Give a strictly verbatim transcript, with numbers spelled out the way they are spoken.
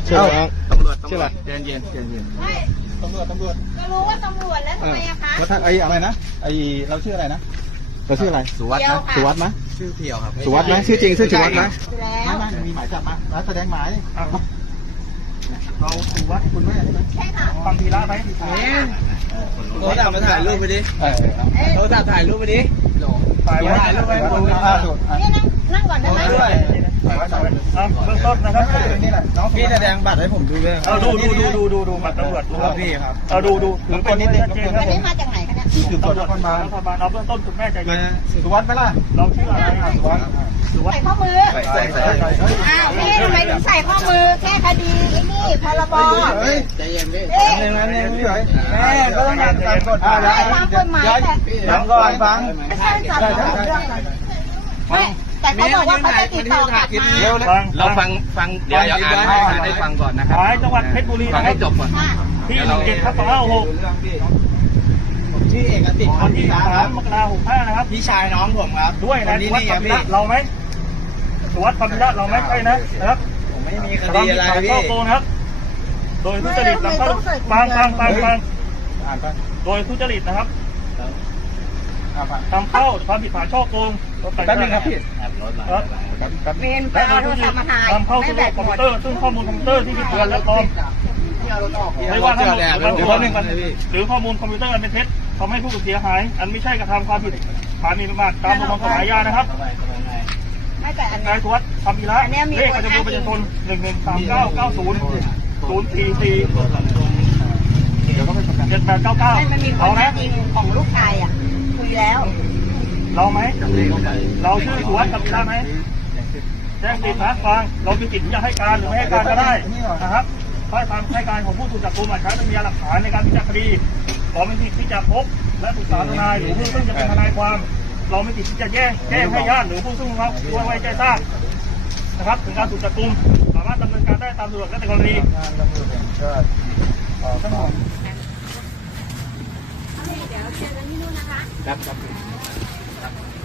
ชื่ออะไรตำรวจชื่ออะไรเย็นเย็นเย็นเย็นตำรวจตำรวจก็รู้ว่าตำรวจแล้วทำไมอะคะแล้วถ้าไอ้อะไรนะไอ้เราชื่ออะไรนะเราชื่ออะไรสุวัสดิ์นะสุวัสดิ์นะชื่อเพียวครับสุวัสดิ์นะชื่อจริงชื่อสุวัสดิ์นะไม่ไม่มีหมายจับมาแล้วแสดงหมายเราสุวัสดิ์คุณแม่ใช่ไหมใช่ค่ะฟังทีละไหมโทรศัพท์มาถ่ายรูปไปดิโทรศัพท์ถ่ายรูปไปดิถ่ายถ่ายรูปไปบนนี่นั่งนั่งก่อนได้ไหมด้วยถ่ายไว้ถ่ายไว้เบื้องต้นนะครับนี่แหละน้องพี่แสดงบัตรให้ผมดูด้วยเออดูดูดูดูดูดูบัตรตำรวจดูครับพี่ครับเออดูดูถือเป็นนิดนึงอันนี้มาจากไหนคะเนี่ยสืบสวนนครบาลนครบาลเอาเบื้องต้นคุณแม่ใจเย็นสุวัสดิ์ไหมล่ะเราชื่ออะไรสุวัสดิ์ใส่ข้อมือใส่ใส่อ้าวพี่ทำไมถึงใส่ข้อมือแค่คดีนี่พรบใจเย็นพี่เองนั้นเองพี่ไหวแม่ก็ต้องการการกฎหมายฟังกฎหมายแต่ฟังก่อนฟังไม่ใช่จับเรื่องอะไรไม่แต่เขาบอกว่าเขาจะติดต่อกลับมาเราฟังฟังเดี๋ยวเดี๋ยวอ่านให้ให้ฟังก่อนนะครับหมายจังหวัดเพชรบุรีฟังให้จบก่อนที่หนึ่งเจ็ดทับสองห้าหกที่เอกติดวันที่สามมกราหกห้านะครับพี่ชายน้องผมครับด้วยนะสุวัสดิ์พันธุ์เราไหมสุวัสดิ์พันธุ์เราไหมใช่นะนะครับผมไม่มีคดีอะไรพี่ช่อโกงนะครับโดยทุจริตนำเข้าฟังฟังฟังฟังโดยทุจริตนะครับนำเข้าความผิดฐานช่อโกงแป๊บนึงครับพี่เมนปลาโทรศัพท์มาถ่ายนำเข้าสู่ระบบคอมพิวเตอร์ซึ่งข้อมูลคอมพิวเตอร์ที่ผิดพลาดและปลอมไม่ว่าทั้งหมดหรือข้อมูลคอมพิวเตอร์อันเป็นเท็จทำให้ผู้เสียหายอันไม่ใช่กระทำความผิดฐานหมิ่นประมาทตามประมวลกฎหมายอาญานะครับไม่แต่อันนายสุวัสดิ์คำพีระเลขประจำตัวประชาชนหนึ่งหนึ่งสามเก้าเก้าศูนย์ศูนย์สี่สี่เจ็ดแปดเก้าเก้ามันมีคนจริงของลูกชายอ่ะคุยแล้วเราไหมเราชื่อสุวัสดิ์คำพีระไหมแจ้งติดนะฟังเรามีสิทธิ์จะให้การหรือไม่ให้การก็ได้นะครับถ้อยคำให้การของผู้ถูกจับกุมอาจใช้เป็นพยานหลักฐานในการพิจารณาคดีขอมีสิทธิ์ที่จะพบและปรึกษาทนายหรือผู้ซึ่งจะเป็นทนายความเราไม่ติดที่จะแจ้งแจ้งให้ญาติหรือผู้ซึ่งเราไว้ใจทราบนะครับถึงการถูกจับกุมสามารถดำเนินการได้ตามสะดวกและในกรณีเดี๋ยวเจอกันที่นู่นนะคะครับครับ